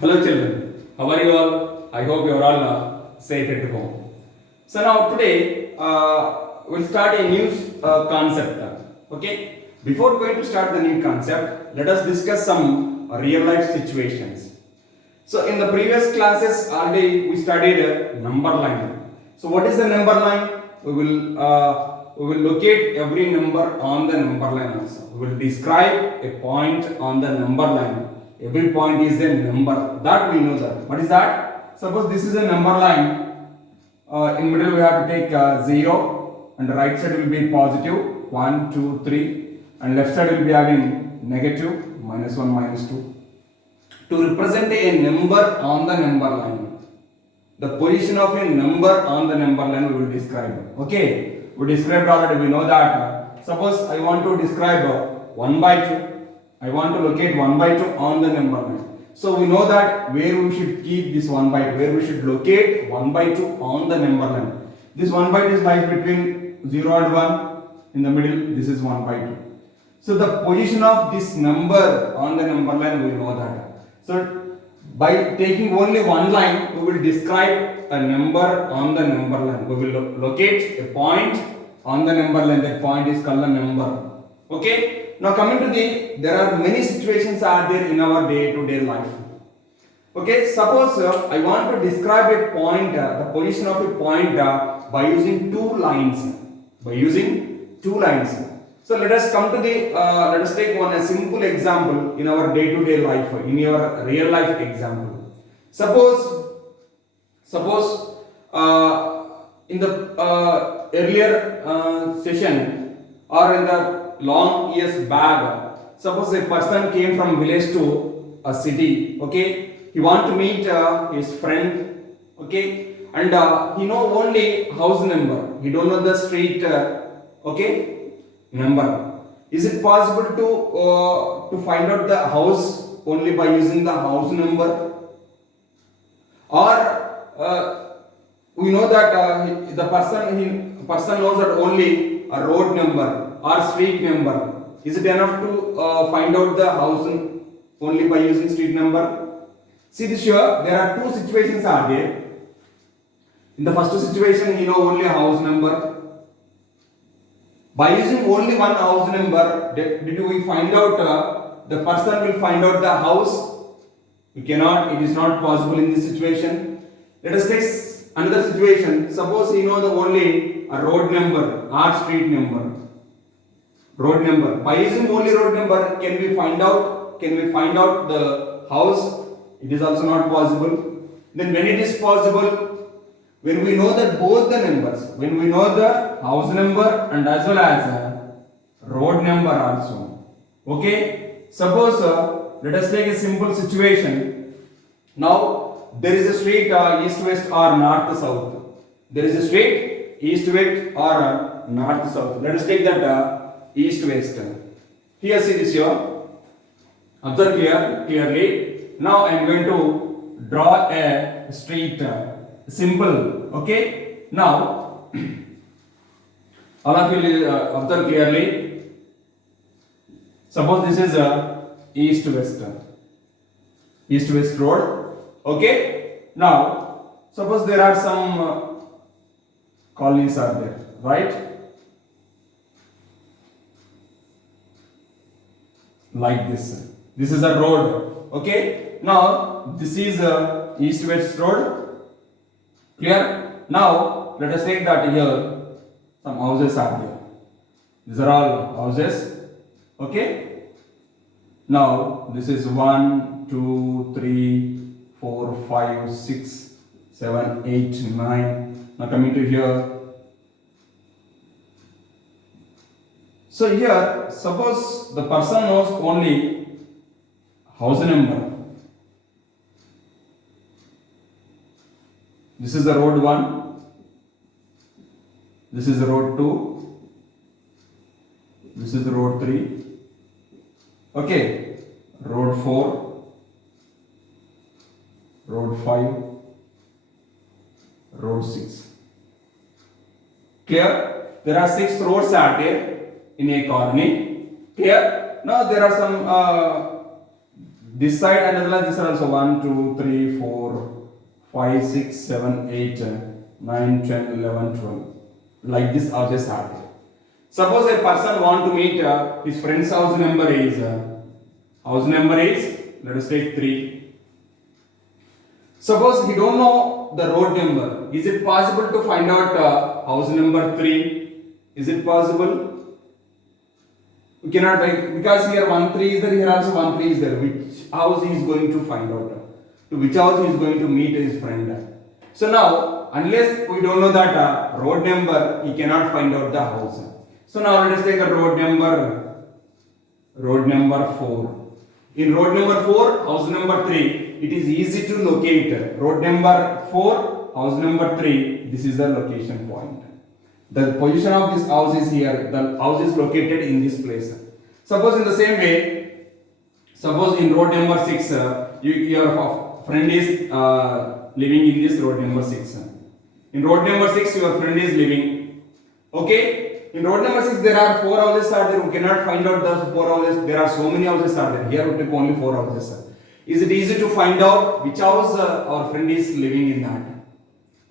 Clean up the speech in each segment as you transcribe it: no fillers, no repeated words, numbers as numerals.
Hello children, how are you all? I hope you are all safe at home. So now today we'll start a new concept. Okay, before going to start the new concept, let us discuss some real life situations. So in the previous classes already we studied number line. So what is the number line? We will locate every number on the number line also. We will describe a point on the number line. Every point is a number. That we know that. What is that? Suppose this is a number line. In middle we have to take 0 and the right side will be positive 1, 2, 3 and left side will be having negative -1, -2. To represent a number on the number line, the position of a number on the number line we will describe. Okay, we described already. We know that suppose I want to describe 1 by 2, I want to locate 1 by 2 on the number line. So we know that where we should keep this 1 by 2, where we should locate 1 by 2 on the number line. This 1 by 2 is lies between 0 and 1. In the middle, this is 1 by 2. So the position of this number on the number line, we know that. So by taking only one line, we will describe a number on the number line. We will locate a point on the number line. That point is called a number. Okay. Now coming to there are many situations are there in our day-to-day life. Okay. Suppose I want to describe a point, the position of a point by using two lines. By using two lines. So let us come to let us take a simple example in our day-to-day life, in your real life example. Suppose in the earlier session or in the long years back, suppose a person came from village to a city. Okay, he want to meet his friend. Okay, and he know only house number. He don't know the street. Okay, number. Is it possible to find out the house only by using the house number? Or we know that the person knows that only a road number or street number. Is it enough to find out the house only by using street number? See this here, there are two situations are there. In the first situation, he know only a house number. By using only one house number, did we find out the person will find out the house? We cannot, it is not possible in this situation. Let us take another situation. Suppose he know the only a road number or street number. Road number. By using only road number, can we find out the house? It is also not possible. Then when it is possible, when we know that both the numbers, when we know the house number and as well as road number also. Okay, suppose let us take a simple situation. Now there is a street east west or north south. There is a street east west or north south. Let us take that east west. Here see this here. Observe clearly. Now I am going to draw a street. Simple. Okay. Now all of you observe clearly. Suppose this is east west road. Okay. Now suppose there are some colonies are there, right? Like this. This is a road. Okay. Now this is east west road. Clear? Now let us take that here some houses are there. These are all houses. Okay. Now this is 1, 2, 3, 4, 5, 6, 7, 8, 9. Now coming to here. So here suppose the person knows only house number. This is the road 1, this is the road 2, this is the road 3, okay, road 4, road 5, road 6. Clear? There are 6 roads are there in a colony. Clear? Now there are some This side and as well as this side also 1, 2, 3, 4, 5, 6, 7, 8, 9, 10, 11, 12. Like this houses are there. Suppose a person want to meet his friend's house number is let us take 3. Suppose he don't know the road number. Is it possible to find out house number 3? Is it possible? We cannot because here 1 3 is there, here also 1 3 is there. Which house he is going to find out? To which house he is going to meet his friend? So now, unless we don't know that road number, he cannot find out the house. So now let us take a road number 4. In road number 4, house number 3, it is easy to locate. Road number 4, house number 3, this is the location point. The position of this house is here. The house is located in this place. Suppose in the same way, suppose in road number 6, your friend is living in this road number 6. In road number 6, your friend is living. Okay? In road number 6, there are 4 houses are there. We cannot find out those 4 houses. There are so many houses are there. Here we take only 4 houses. Is it easy to find out which house our friend is living in that?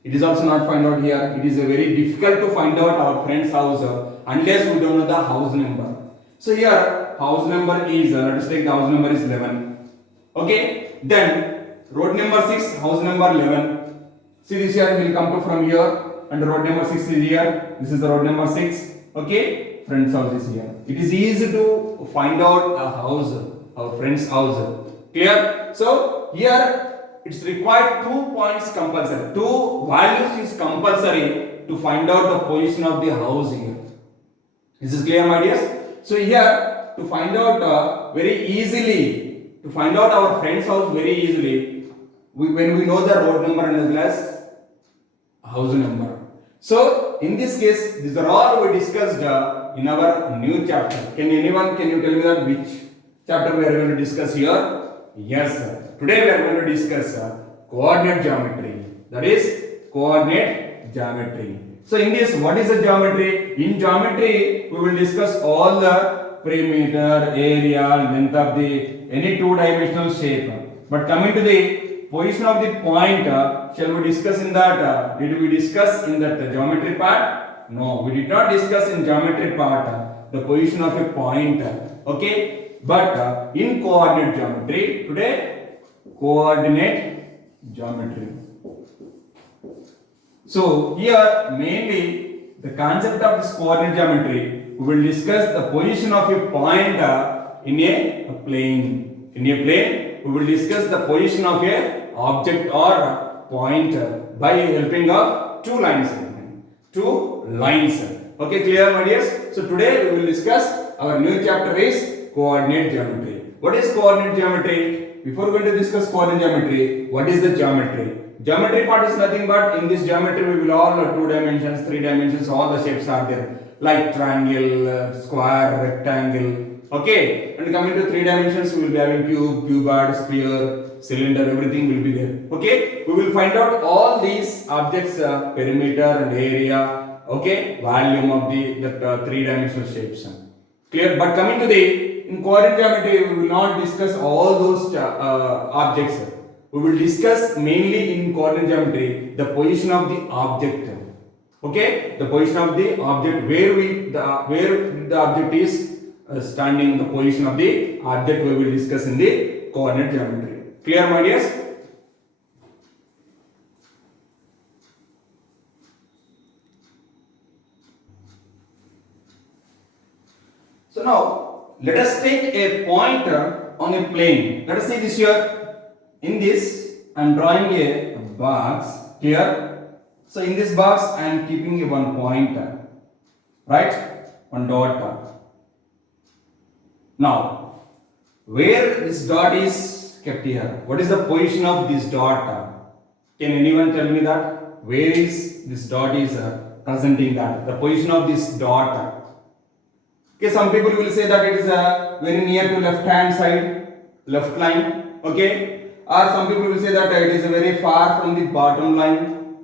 It is also not find out here. It is very difficult to find out our friend's house unless we don't know the house number. So here house number is let us take the house number is 11. Okay. Then road number 6, house number 11. See this here will come to from here and road number 6 is here. This is the road number 6. Okay. Friend's house is here. It is easy to find out a house, our friend's house. Clear? So here it's required 2 points compulsory. 2 values is compulsory to find out the position of the house here. Is this clear, my dears? So here to find out very easily, to find out our friend's house very easily, when we know the road number and as well as house number. So in this case, these are all we discussed in our new chapter. Can you tell me that which chapter we are going to discuss here? Yes, sir. Today we are going to discuss coordinate geometry. That is coordinate geometry. So in this, what is the geometry? In geometry, we will discuss all the perimeter, area, length of the any 2-dimensional shape. But coming to the position of the point, shall we discuss in that? Did we discuss in that geometry part? No, we did not discuss in geometry part the position of a point. Okay. But in coordinate geometry, today coordinate geometry. So here mainly the concept of this coordinate geometry, we will discuss the position of a point in a plane. In a plane, we will discuss the position of a object or point by helping of 2 lines. 2 lines. Okay, clear, my dears? So today we will discuss our new chapter is coordinate geometry. What is coordinate geometry? Before going to discuss coordinate geometry, what is the geometry? Geometry part is nothing but in this geometry we will all 2 dimensions, 3 dimensions, all the shapes are there. Like triangle, square, rectangle. Okay. And coming to 3 dimensions, we will be having cube, cuboid, sphere, cylinder, everything will be there. Okay. We will find out all these objects, perimeter and area. Okay. Volume of the 3 dimensional shapes. Clear? But coming to the in coordinate geometry, we will not discuss all those objects. We will discuss mainly in coordinate geometry the position of the object. Okay, the position of the object, where the object is standing, the position of the object we will discuss in the coordinate geometry. Clear, my dears? So now let us take a pointer on a plane. Let us see this here. In this, I am drawing a box here. So in this box, I am keeping one pointer, right? One dot. Now, where this dot is kept here? What is the position of this dot? Can anyone tell me that? Where is this dot is presenting that? The position of this dot. Okay, some people will say that it is very near to left hand side, left line. Okay. Or some people will say that it is very far from the bottom line.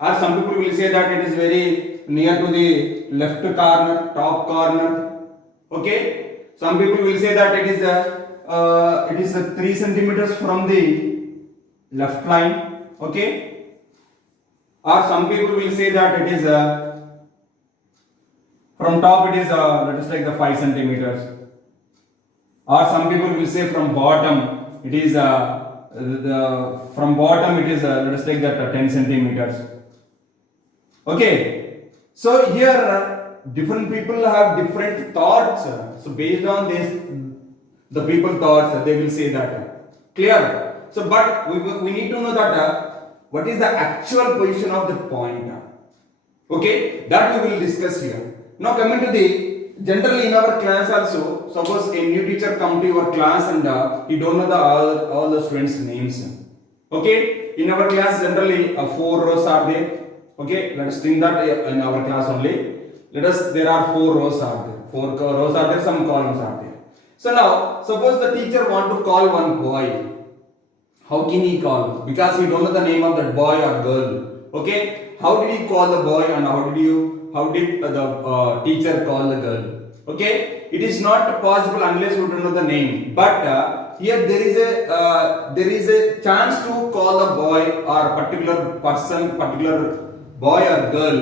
Or some people will say that it is very near to the left corner, top corner. Okay. Some people will say that it is it is 3 centimeters from the left line, okay, or some people will say that it is from top it is let us take the 5 centimeters, or some people will say from bottom it is from bottom it is let us take that 10 centimeters, okay. So here different people have different thoughts, so based on this the people thoughts they will say that, clear. So but we need to know that what is the actual position of the point, okay, that we will discuss here. Now coming to the generally in our class also, suppose a new teacher come to your class and he don't know all the students names, okay. In our class generally 4 rows are there, okay. Let us think that in our class only, there are 4 rows are there, 4 rows are there, some columns are there. So now suppose the teacher want to call one boy, how can he call, because he don't know the name of that boy or girl, okay. How did he call the boy and how did the teacher call the girl, okay. It is not possible unless you don't know the name, but here there is a chance to call the boy or particular person, particular boy or girl,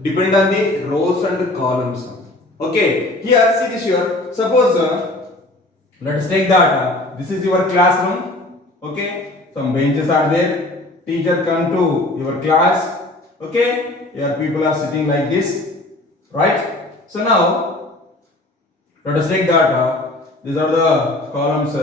depend on the rows and columns, okay. Here see this here, suppose let us take that this is your classroom, okay. Some benches are there, teacher come to your class, okay. Here people are sitting like this, right. So now let us take that these are the columns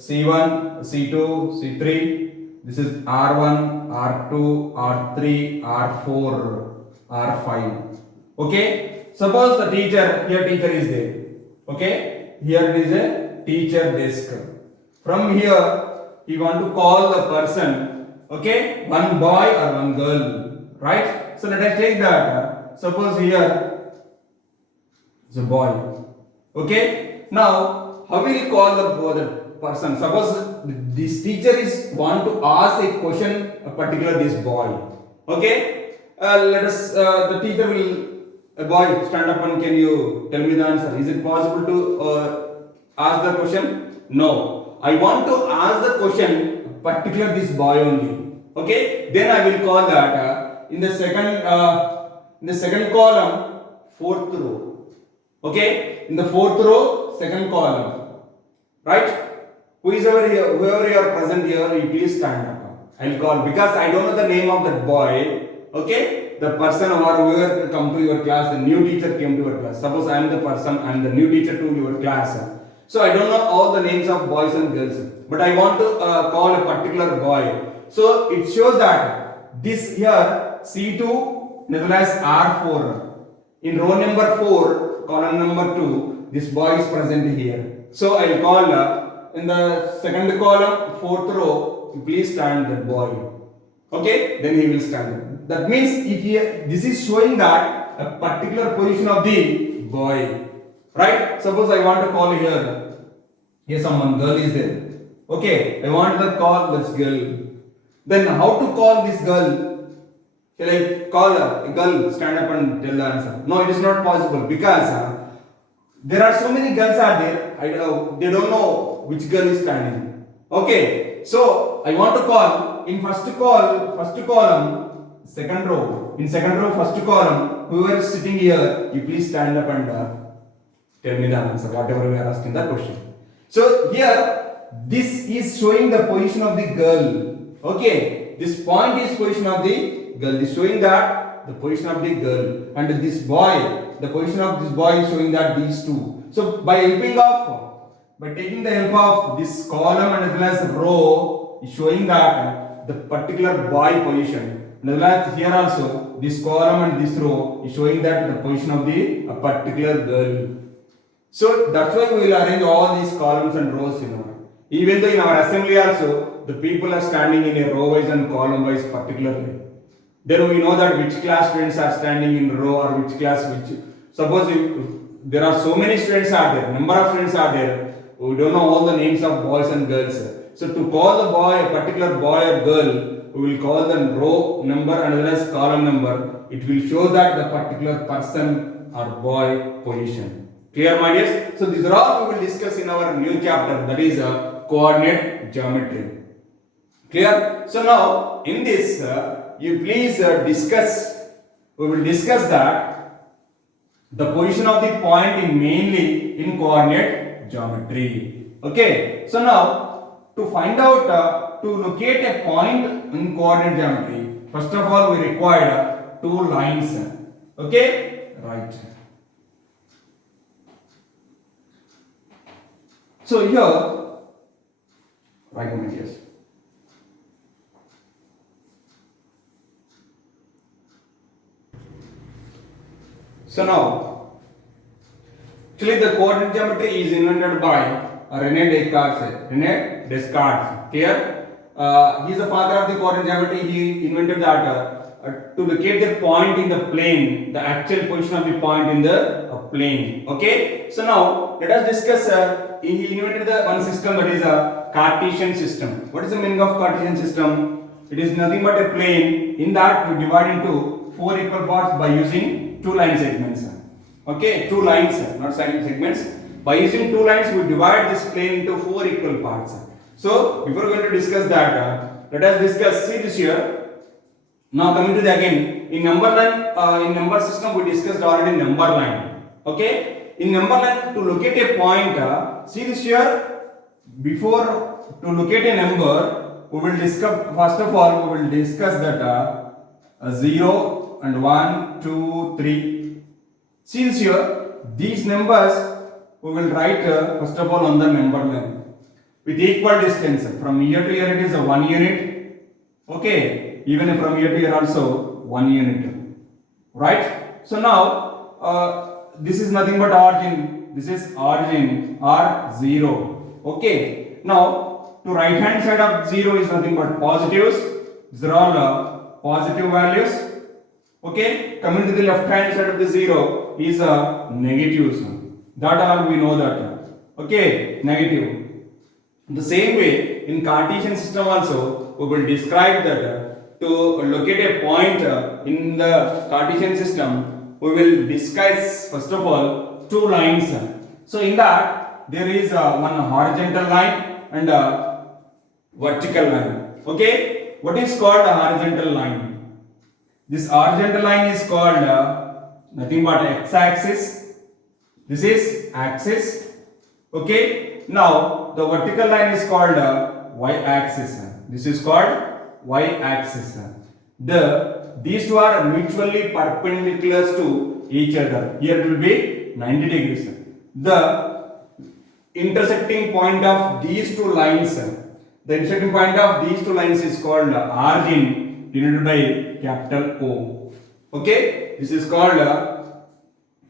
C1, C2, C3, this is R1, R2, R3, R4, R5, okay. Suppose the teacher is there, okay. Here it is a teacher desk. From here he want to call the person, okay, one boy or one girl, right. So let us take that suppose here is a boy, okay. Now how will you call the person, suppose this teacher is want to ask a question a particular this boy, okay. Let us the teacher will, a boy stand up and can you tell me the answer, is it possible to ask the question? No, I want to ask the question particular this boy only, okay. Then I will call that in the second column 4th row, okay. In the 4th row 2nd column, right. Whoever you are present here, you please stand up. I will call because I don't know the name of that boy, okay. The person or whoever come to your class, the new teacher came to your class. Suppose I am the person, I am the new teacher to your class. So I don't know all the names of boys and girls, but I want to call a particular boy. So it shows that this here C2 as well as R4 in row number 4 column number 2 this boy is present here. So I will call in the second column 4th row, please stand that boy, okay. Then he will stand. That means if this is showing that a particular position of the boy, right. Suppose I want to call here someone girl is there, okay. I want to call this girl. Then how to call this girl? Shall I call a girl, stand up and tell the answer? No, it is not possible because there are so many girls are there, they don't know which girl is standing, okay. So I want to call in first column second row, in second row first column, whoever is sitting here, you please stand up and tell me the answer, whatever we are asking the question. So here this is showing the position of the girl, okay. This point is position of the girl, is showing that the position of the girl, and this boy, the position of this boy is showing that these two. So by taking the help of this column and as well as row is showing that the particular boy position. And as well as here also this column and this row is showing that the position of the particular girl. So that's why we will arrange all these columns and rows, Even though in our assembly also the people are standing in a row wise and column wise particularly. Then we know that which class students are standing in row or which class which. Suppose if there are so many students are there, number of students are there, we don't know all the names of boys and girls. So to call the boy, a particular boy or girl, we will call the row number and as well as column number. It will show that the particular person or boy position. Clear, my dears? So these are all we will discuss in our new chapter, that is coordinate geometry. Clear? So now in this you please we will discuss that the position of the point in mainly in coordinate geometry. Okay, so now to find out to locate a point in coordinate geometry, first of all we require two lines. Okay, right. So here, right, my dears. So now, actually the coordinate geometry is invented by René Descartes. René Descartes. Clear? He is the father of the coordinate geometry. He invented that to locate the point in the plane, the actual position of the point in the plane. Okay. So now let us discuss. He invented the one system, that is a Cartesian system. What is the meaning of Cartesian system? It is nothing but a plane. In that we divide into four equal parts by using two line segments. Okay, two lines, not segments. By using two lines, we divide this plane into four equal parts. So before we are going to discuss that, let us discuss. See this here. Now coming to the again in number line, in number system we discussed already number line. Okay. In number line, to locate a point, see this here. Before to locate a number, we will discuss. First of all, we will discuss that 0 and 1, 2, 3. See this here. These numbers we will write first of all on the number line with equal distance. From year to year, it is a 1 unit. Okay. Even from year to year also 1 unit. Right. So now. This is nothing but origin. This is origin R0. Okay. Now to right hand side of 0 is nothing but positives. These are all positive values. Okay. Coming to the left hand side of the 0 is negatives. That all we know that. Okay. Negative. The same way in Cartesian system also we will describe that to locate a point in the Cartesian system. We will discuss first of all two lines. So in that there is one horizontal line and a vertical line. Okay, what is called a horizontal line? This horizontal line is called nothing but x-axis. This is axis. Okay, now the vertical line is called y-axis. This is called y-axis. These two are mutually perpendicular to each other. Here it will be 90 degrees. The intersecting point of these two lines, is called origin, denoted by capital O. Okay, this is called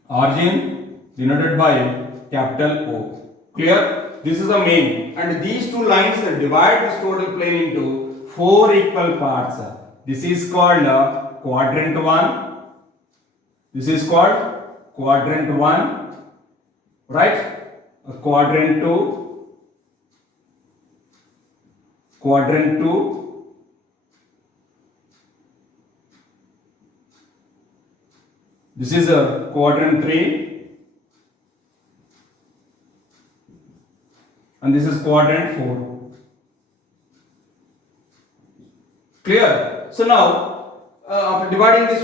origin, denoted by capital O. Clear? This is the main, and these two lines divide this total plane into four equal parts. This is called quadrant 1. This is called quadrant 1. Right? Quadrant 2. Quadrant 2. This is a quadrant 3. And this is quadrant 4. Clear? So now, after dividing this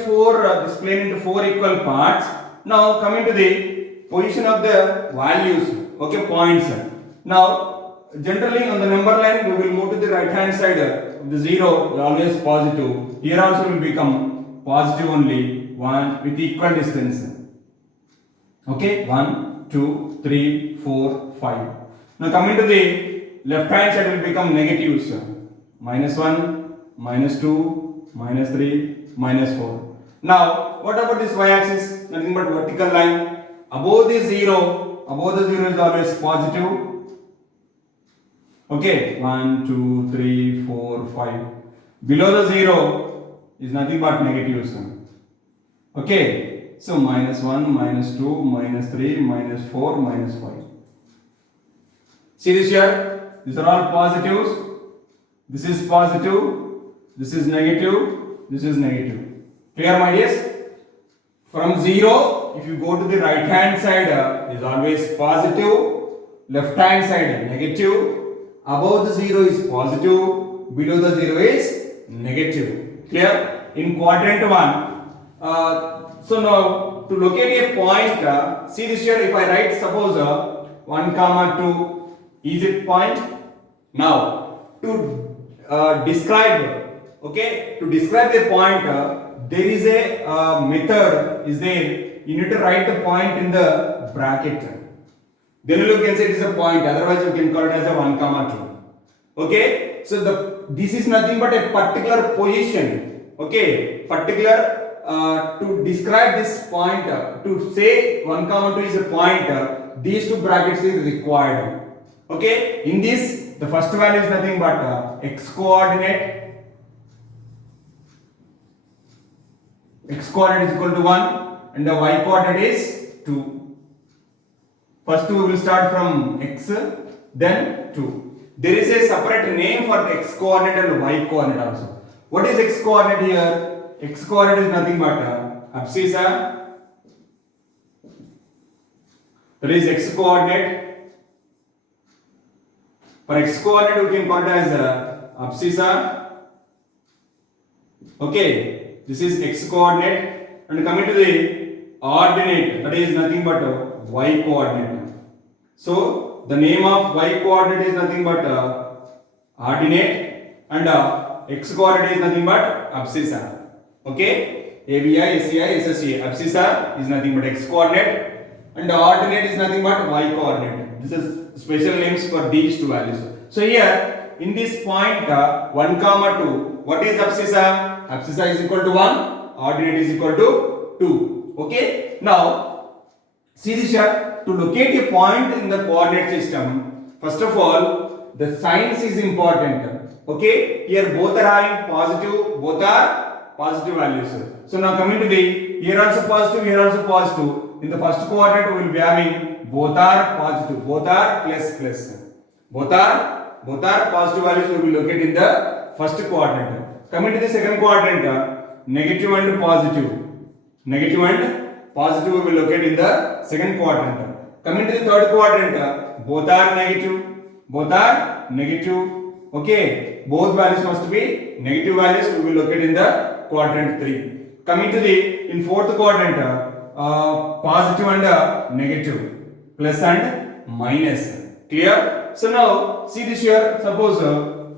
plane into four equal parts, now coming to the position of the values, okay, points. Now, generally on the number line, we will move to the right hand side. The 0 is always positive. Here also will become positive only, 1 with equal distance. Okay, 1, 2, 3, 4, 5. Now coming to the left hand side will become negatives. -1. -2, -3, -4. Now, what about this y-axis? Nothing but vertical line. Above the 0 is always positive. Okay, 1, 2, 3, 4, 5. Below the 0 is nothing but negatives. Okay, so -1, -2, -3, -4, -5. See this here? These are all positives. This is positive. This is negative. This is negative. Clear, my dears? From 0 if you go to the right hand side, is always positive, left hand side negative, above the 0 is positive, below the 0 is negative. Clear? In quadrant 1, so now to locate a point, see this here, if I write suppose 1 comma 2, is it point? Now to describe, okay, to describe the point, there is a method is there. You need to write the point in the bracket. Then you can say it is a point. Otherwise, you can call it as a 1 comma 2. Okay. So this is nothing but a particular position. Okay. Particular to describe this point. To say 1 comma 2 is a point. These two brackets is required. Okay. In this, the first value is nothing but x coordinate. X coordinate is equal to 1 and the y coordinate is 2. First we will start from x, then 2. There is a separate name for the x coordinate and y coordinate also. What is x coordinate here? X coordinate is nothing but abscissa. That is x coordinate. For x coordinate we can call it as abscissa. Okay. This is x coordinate, and coming to the ordinate, that is nothing but y coordinate. So the name of y coordinate is nothing but ordinate, and x coordinate is nothing but abscissa. Okay, ABI, SCI, SSCI. Abscissa is nothing but x coordinate, and the ordinate is nothing but y coordinate. This is special names for these two values. So here in this point 1 comma 2, what is abscissa? Abscissa is equal to 1, ordinate is equal to 2. Okay. Now see this here. To locate a point in the coordinate system, first of all the signs is important. Okay. Here both are having positive, both are positive values. So now coming to the here also positive, here also positive. In the first coordinate we will be having both are positive, both are plus. Both are positive values we will locate in the first quadrant. Coming to the second quadrant, negative and positive. Negative and positive we will locate in the second quadrant. Coming to the third quadrant, both are negative. Both are negative. Okay. Both values must be negative values we will locate in the quadrant 3. Coming to the in fourth quadrant, positive and negative. Plus and minus. Clear? So now see this here. Suppose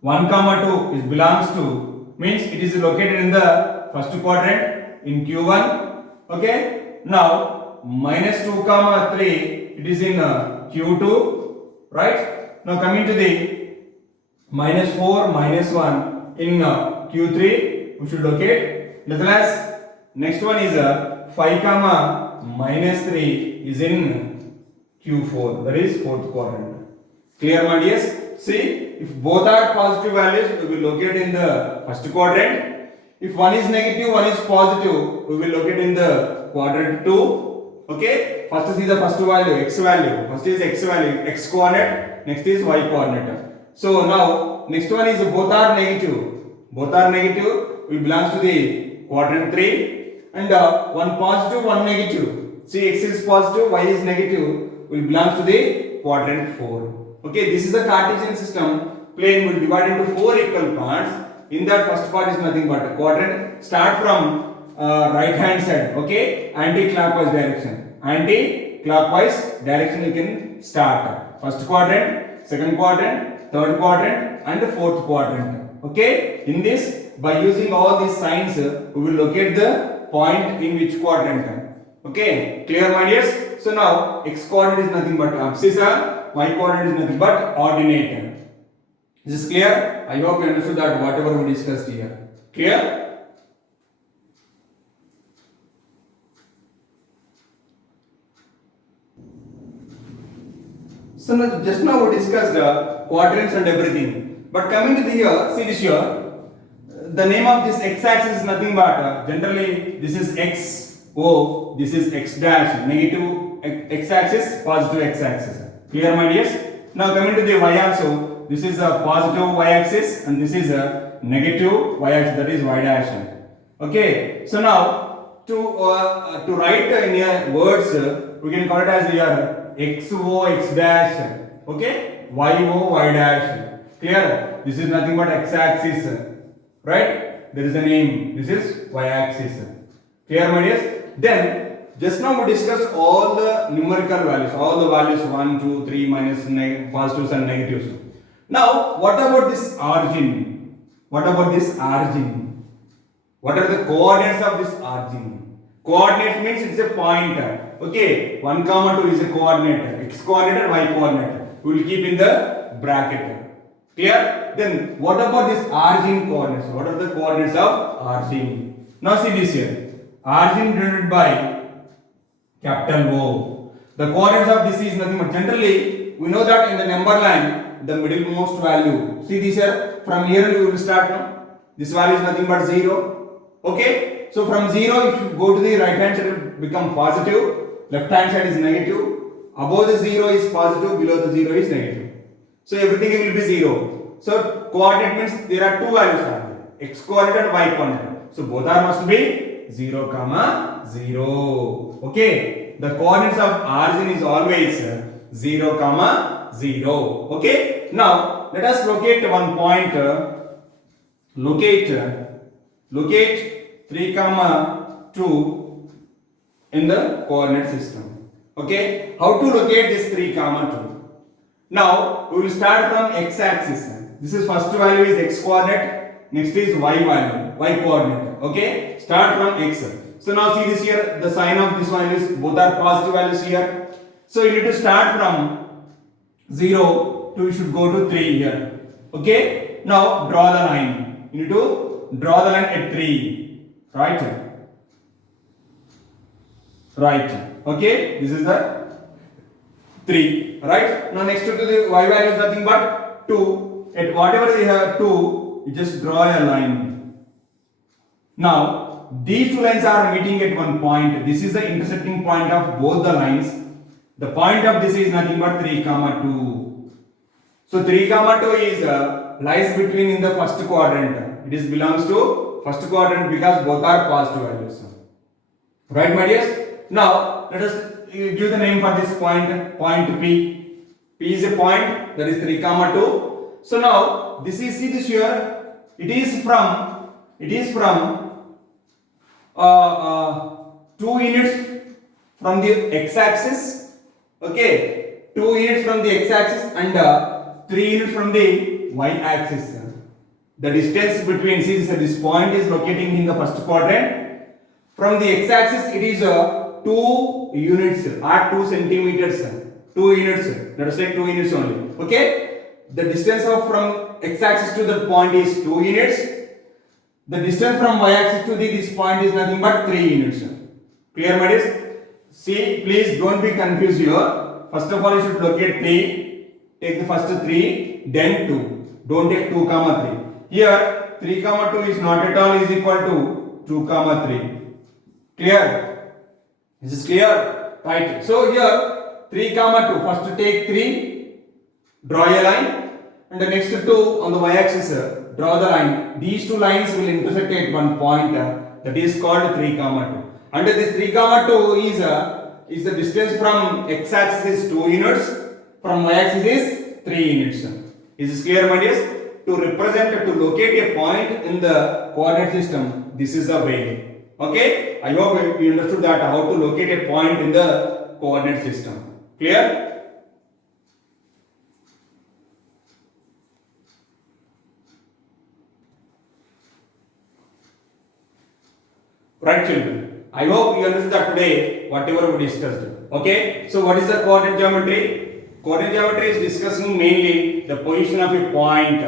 1 comma 2 is belongs to, means it is located in the first quadrant in Q1. Okay. Now minus 2 comma 3 it is in Q2. Right. Now coming to the minus 4 minus 1 in Q3 we should locate. Nevertheless, next one is 5 comma minus 3 is in Q4. That is fourth quadrant. Clear, my dears? See, if both are positive values, we will locate in the first quadrant. If one is negative, one is positive, we will locate in the quadrant 2. Okay. First is the first value, x value. First is x value, x coordinate. Next is y coordinate. So now next one is both are negative. Both are negative. Will belongs to the quadrant 3. And one positive, one negative. See, x is positive, y is negative. Will belongs to the quadrant 4. Okay, this is the Cartesian system. Plane will divide into 4 equal parts. In that first part is nothing but a quadrant. Start from right hand side. Okay, anti-clockwise direction. Anti-clockwise direction you can start. First quadrant, second quadrant, third quadrant, and the fourth quadrant. Okay, in this by using all these signs we will locate the point in which quadrant. Okay, clear, my dears? So now x coordinate is nothing but abscissa. Y coordinate is nothing but ordinate. Is this clear? I hope you understood that whatever we discussed here. Clear? So now, just now we discussed quadrants and everything. But coming to the here, see this here. The name of this x-axis is nothing but generally this is x, O, this is x dash, negative x-axis, positive x-axis. Clear, my dears? Now coming to the y also, this is a positive y-axis and this is a negative y-axis, that is y dash. Okay, so now to write in your words, we can call it as your x o x dash, okay, y o y dash. Clear? This is nothing but x axis, right? There is a name. This is y axis. Clear, my dears? Then just now we discussed all the numerical values, all the values 1, 2, 3, minus, positives and negatives. Now, what about this origin? What about this origin? What are the coordinates of this origin? Coordinate means it's a pointer. Okay, 1, 2 is a coordinate, x coordinate and y coordinate. We will keep in the bracket. Clear? Then what about this origin coordinates? What are the coordinates of origin? Now see this here. Origin denoted by capital O. The coordinates of this is nothing but, generally we know that in the number line the middlemost value. See this here. From here we will start now. This value is nothing but 0. Okay. So from 0 if you go to the right hand side it will become positive. Left hand side is negative. Above the 0 is positive. Below the 0 is negative. So everything will be 0. So coordinate means there are two values are there. X coordinate and y coordinate. So both are must be 0, 0. Okay. The coordinates of origin is always 0, 0. Okay. Now let us locate one point. Locate 3, 2 in the coordinate system. Okay. How to locate this 3, 2? Now we will start from x axis. This is first value is x coordinate. Next is y value, y coordinate. Okay. Start from x. So now see this here. The sign of this one is both are positive values here. So you need to start from 0 to you should go to 3 here. Okay. Now draw the line. You need to draw the line at 3. Right. Right. Okay. This is the 3. Right. Now next to the y value is nothing but 2. At whatever they have 2, you just draw a line. Now these two lines are meeting at one point. This is the intersecting point of both the lines. The point of this is nothing but 3, 2. So 3, 2 is lies between in the first quadrant. It is belongs to first quadrant because both are positive values. Right, my dears? Now let us give the name for this point. Point P. P is a point that is 3, 2. So now this is, see this here. It is from 2 units from the x-axis. Okay, 2 units from the x-axis and 3 units from the y-axis. The distance between, see this point is locating in the first quadrant. From the x-axis it is 2 units or 2 centimeters. 2 units. Let us take 2 units only. Okay. The distance of from x-axis to the point is 2 units. The distance from y-axis to this point is nothing but 3 units. Clear, my dears? See, please don't be confused here. First of all, you should locate 3. Take the first 3, then 2. Don't take 2, 3. Here, 3, 2 is not at all is equal to 2, 3. Clear? This is clear? Right. So here, 3, 2. First take 3. Draw a line, and the next 2 on the y-axis, draw the line. These two lines will intersect at one point, that is called 3, 2. And this 3, 2 is the distance from x-axis is 2 units, from y-axis is 3 units. Is this clear, my dears? To represent, to locate a point in the coordinate system, this is the way. Okay? I hope you understood that how to locate a point in the coordinate system. Clear? Right, children? I hope you understood that today whatever we discussed. Okay? So what is the coordinate geometry? Coordinate geometry is discussing mainly the position of a point.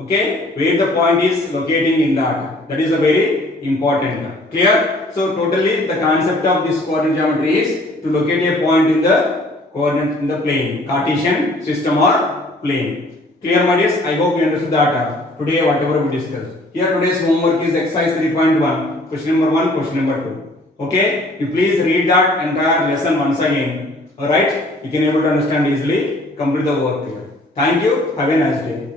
Okay? Where the point is locating in that. That is a very important. Clear? So totally the concept of this coordinate geometry is to locate a point in the coordinate in the plane. Cartesian system or plane. Clear, my dears? I hope you understood that today whatever we discussed. Here today's homework is exercise 3.1. Question number 1, question number 2. Okay, you please read that entire lesson once again. Alright, you can able to understand easily, complete the work here. Thank you, have a nice day.